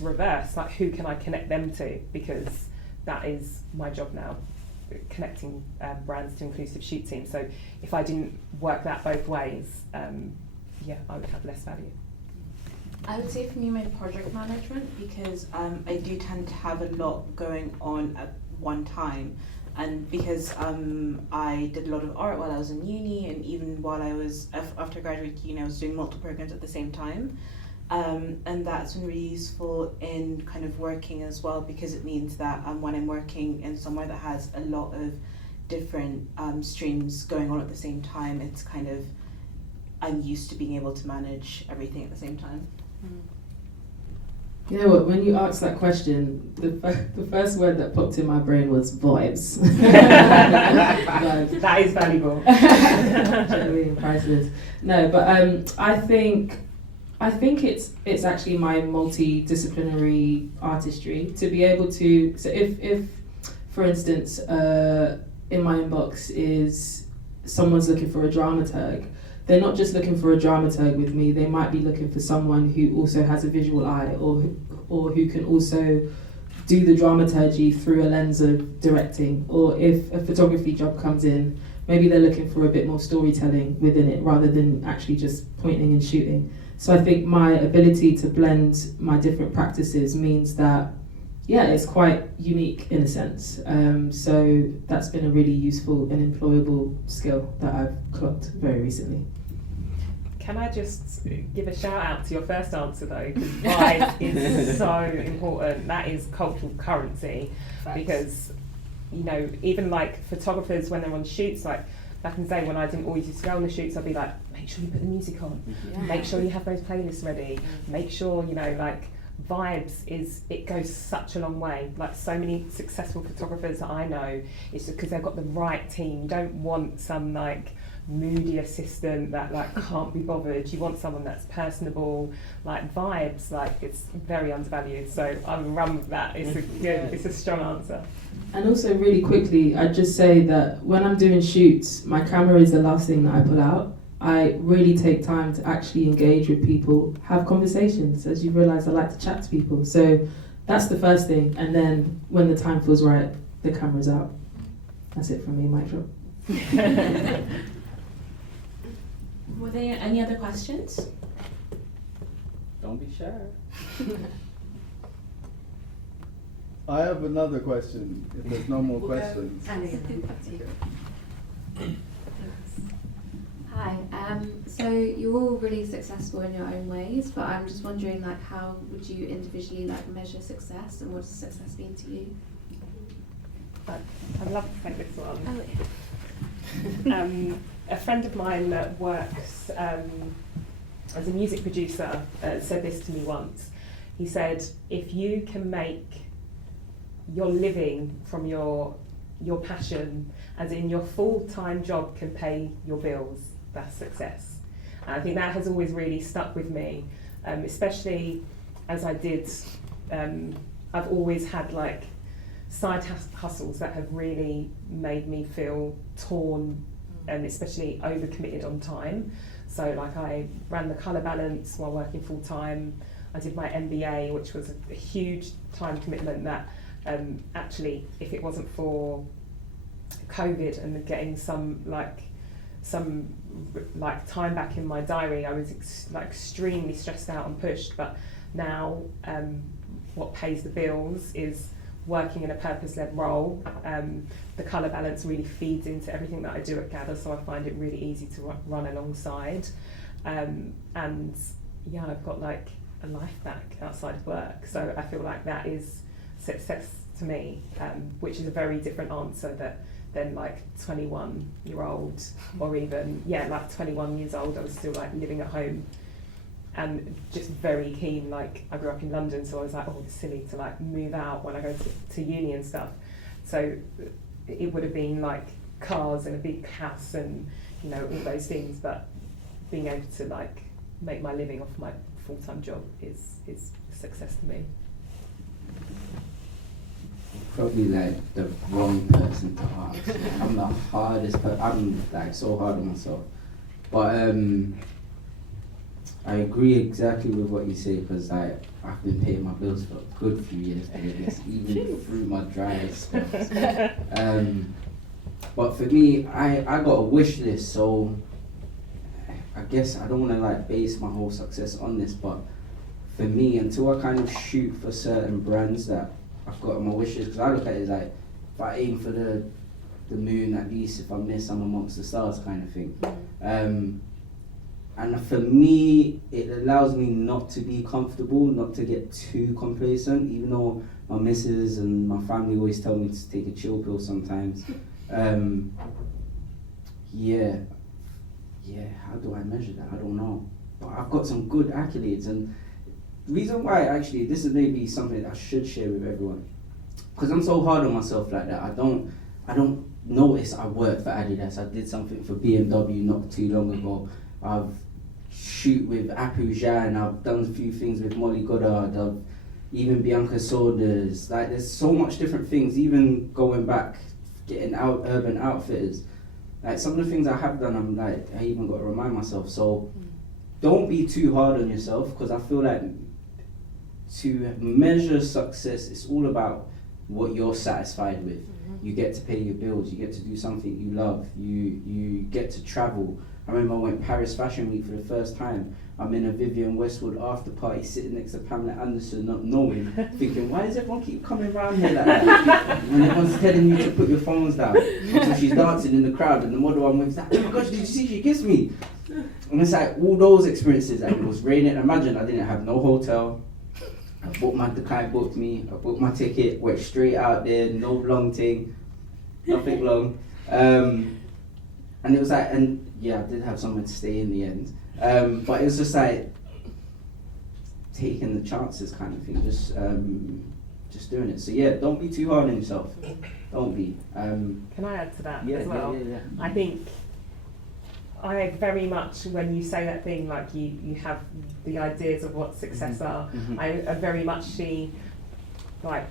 reverse, like who can I connect them to, because that is my job now, connecting brands to inclusive shoot teams. So if I didn't work that both ways, I would have less value. I would say for me, my project management, because I do tend to have a lot going on at one time, and because I did a lot of art while I was in uni, and even while I was after graduating uni, I was doing multiple programs at the same time, and that's been really useful in kind of working as well, because it means that when I'm working in somewhere that has a lot of different streams going on at the same time, it's kind of, I'm used to being able to manage everything at the same time. You know what, when you asked that question, the first word that popped in my brain was vibes. That is valuable. Genuinely priceless. No, but I think it's actually my multidisciplinary artistry to be able to, so if for instance in my inbox is someone's looking for a dramaturg, they're not just looking for a dramaturg with me, they might be looking for someone who also has a visual eye, or who can also do the dramaturgy through a lens of directing. Or if a photography job comes in, maybe they're looking for a bit more storytelling within it rather than actually just pointing and shooting. So I think my ability to blend my different practices means that, yeah, it's quite unique in a sense. So that's been a really useful and employable skill that I've clocked very recently. Can I just give a shout out to your first answer though, because vibe is so important. That is cultural currency. Facts. Because, you know, even like photographers when they're on shoots, like back in the day when I didn't always used to go on the shoots, I'd be like, make sure you put the music on, make sure you have those playlists ready, make sure, you know, like vibes it goes such a long way. Like so many successful photographers that I know, it's because they've got the right team. You don't want some like moody assistant that like can't be bothered. You want someone that's personable. Like vibes, like it's very undervalued. So I'm run with that. It's a good, it's a strong answer. And also really quickly, I'd just say that when I'm doing shoots, my camera is the last thing that I pull out. I really take time to actually engage with people, have conversations. As you realise, I like to chat to people. So that's the first thing. And then when the time feels right, the camera's out. That's it from me, mic drop. Were there any other questions? Don't be shy. I have another question, if there's no more questions. Hi, so you're all really successful in your own ways, but I'm just wondering, like, how would you individually like measure success, and what does success mean to you? I'd love to take this one. Oh, yeah. A friend of mine that works as a music producer said this to me once. He said, if you can make your living from your passion, as in your full-time job can pay your bills, that's success. And I think that has always really stuck with me, especially as I did, I've always had like side hustles that have really made me feel torn and especially overcommitted on time. So like I ran the colour balance while working full time. I did my MBA, which was a huge time commitment that actually, if it wasn't for COVID and getting some time back in my diary, I was extremely stressed out and pushed. But now what pays the bills is working in a purpose-led role. The colour balance really feeds into everything that I do at Gather, so I find it really easy to run alongside. And yeah, I've got like a life back outside of work, so I feel like that is success to me, which is a very different answer than like 21-year-old, or even like 21 years old. I was still like living at home and just very keen. Like I grew up in London, so I was like, oh, it's silly to like move out when I go to uni and stuff. So it would have been like cars and a big house and, you know, all those things, but being able to like make my living off my full-time job is success to me. Probably like the wrong person to ask. I'm the hardest person. I'm like so hard on myself. But I agree exactly with what you say, because I've been paying my bills for a good few years, even through my dry spells. But for me, I got a wish list, so I guess I don't want to like base my whole success on this, but for me, until I kind of shoot for certain brands that I've got on my wish list, because I look at it as like, if I aim for the moon, at least if I miss, I'm amongst the stars kind of thing. And for me, it allows me not to be comfortable, not to get too complacent, even though my missus and my family always tell me to take a chill pill sometimes. How do I measure that? I don't know. But I've got some good accolades, and the reason why actually, this is maybe something that I should share with everyone, because I'm so hard on myself like that. I don't notice I work for Adidas. I did something for BMW not too long ago. I've shoot with Apu Jan, I've done a few things with Molly Goddard, I've even Bianca Saunders. Like there's so much different things, even going back, getting out Urban Outfitters. Like some of the things I have done, I'm like, I even got to remind myself. So don't be too hard on yourself, because I feel like to measure success, it's all about what you're satisfied with. You get to pay your bills, you get to do something you love, you get to travel. I remember I went Paris Fashion Week for the first time. I'm in a Vivienne Westwood after party sitting next to Pamela Anderson, not knowing, thinking, why does everyone keep coming around here like that? And everyone's telling you to put your phones down. So she's dancing in the crowd and the model I'm with is like, oh my gosh, did you see she kissed me? And it's like all those experiences, like it was raining. Imagine I didn't have no hotel. The guy booked me, I booked my ticket, went straight out there, no long thing, nothing long. And it was like, and yeah, I did have somewhere to stay in the end. But it was just like taking the chances kind of thing, just doing it. So yeah, don't be too hard on yourself. Don't be. Can I add to that Yeah, as well? yeah. I think I very much, when you say that thing, like you have the ideas of what success are, I very much see like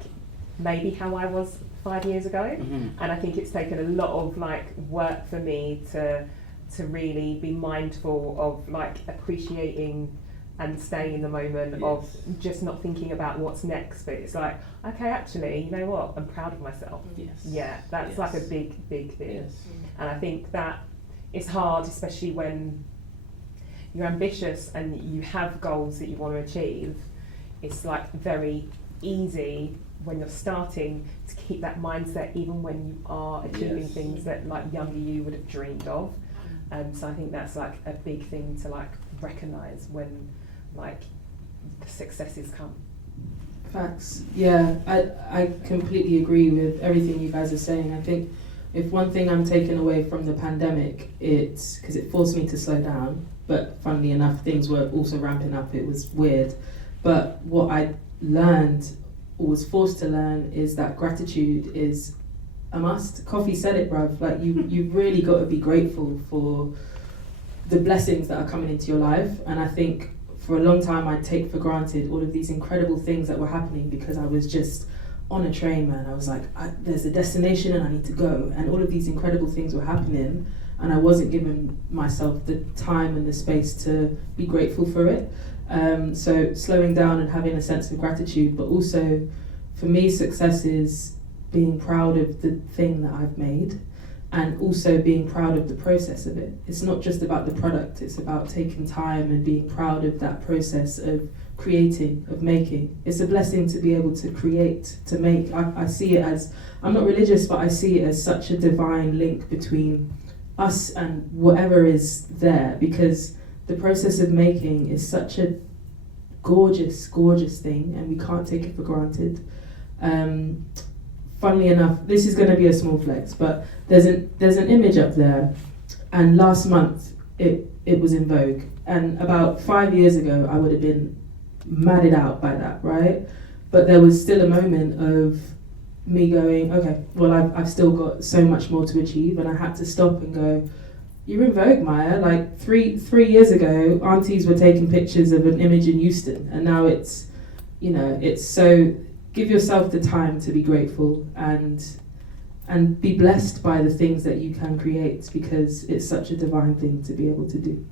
maybe how I was 5 years ago, and I think it's taken a lot of like work for me to really be mindful of like appreciating and staying in the moment of just not thinking about what's next, but it's like, okay, actually, you know what, I'm proud of myself. Yeah, that's like a big thing. And I think that it's hard, especially when you're ambitious and you have goals that you want to achieve. It's like very easy when you're starting to keep that mindset even when you are achieving things that like younger you would have dreamed of. So I think that's like a big thing to like recognise when like the successes come. Facts. Yeah, I completely agree with everything you guys are saying. I think if one thing I'm taking away from the pandemic, it's because it forced me to slow down, but funnily enough, things were also ramping up. It was weird. But what I learned, or was forced to learn, is that gratitude is a must. Coffee said it, bruv. Like you've really got to be grateful for the blessings that are coming into your life. And I think for a long time I'd take for granted all of these incredible things that were happening because I was just on a train, man. I was like, there's a destination and I need to go. And all of these incredible things were happening and I wasn't giving myself the time and the space to be grateful for it. So slowing down and having a sense of gratitude, but also for me, success is being proud of the thing that I've made and also being proud of the process of it. It's not just about the product, it's about taking time and being proud of that process of creating, of making. It's a blessing to be able to create, to make. I see it as, I'm not religious, but I see it as such a divine link between us and whatever is there, because the process of making is such a gorgeous thing and we can't take it for granted. Funnily enough, this is going to be a small flex, but there's an image up there, and last month it was in Vogue, and about 5 years ago I would have been madded out by that, right? But there was still a moment of me going, okay, well I've still got so much more to achieve, and I had to stop and go, you're in Vogue, Myah. Like three years ago, aunties were taking pictures of an image in Euston, and now it's, it's so. Give yourself the time to be grateful and be blessed by the things that you can create, because it's such a divine thing to be able to do.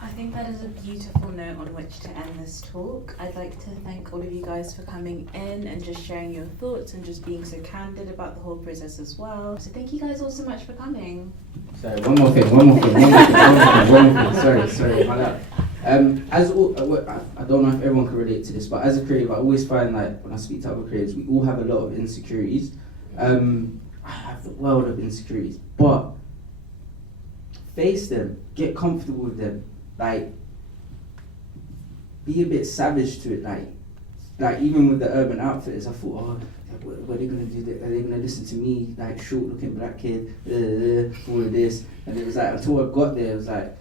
I think that is a beautiful note on which to end this talk. I'd like to thank all of you guys for coming in and just sharing your thoughts and just being so candid about the whole process as well. So thank you guys all so much for coming. Sorry, one more thing. Sorry, my bad. I don't know if everyone can relate to this, but as a creative, I always find like when I speak to other creatives, we all have a lot of insecurities. I have the world of insecurities, but face them, get comfortable with them, like be a bit savage to it, like even with the Urban Outfitters, I thought, oh, what are they gonna do? Are they gonna listen to me, like short looking black kid, all of this? And it was like until I got there, it was like.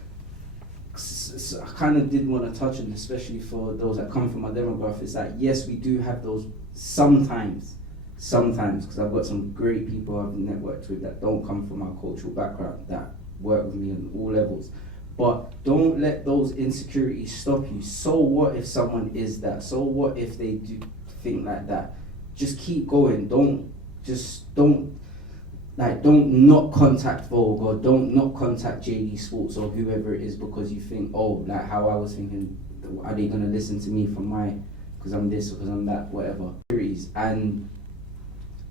So I kind of did want to touch on, especially for those that come from my demographic. It's like, yes, we do have those sometimes, because I've got some great people I've networked with that don't come from our cultural background that work with me on all levels. But don't let those insecurities stop you. So what if someone is that? So what if they do think like that? Just keep going. Don't not contact Vogue or don't not contact JD Sports or whoever it is because you think, oh, like how I was thinking, are they going to listen to me from my because I'm this or because I'm that, whatever. And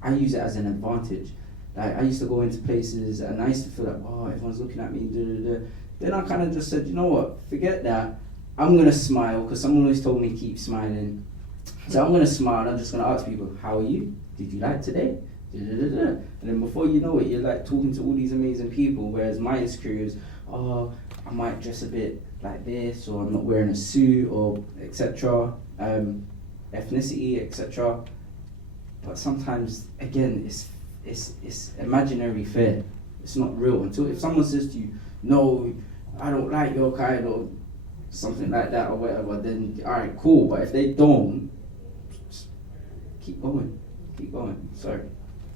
I use it as an advantage. Like, I used to go into places and I used to feel like, oh, everyone's looking at me, Then I kind of just said, you know what, forget that. I'm going to smile, because someone always told me keep smiling. So I'm going to smile and I'm just going to ask people, how are you? Did you like today? And then before you know it, you're like talking to all these amazing people, whereas my insecurity is, oh, I might dress a bit like this, or I'm not wearing a suit, or etc. Ethnicity, etc. But sometimes, again, it's imaginary fear. It's not real. Until if someone says to you, no, I don't like your kind, or something like that, or whatever, then all right, cool. But if they don't, just keep going. Sorry.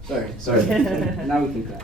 Now we can clap.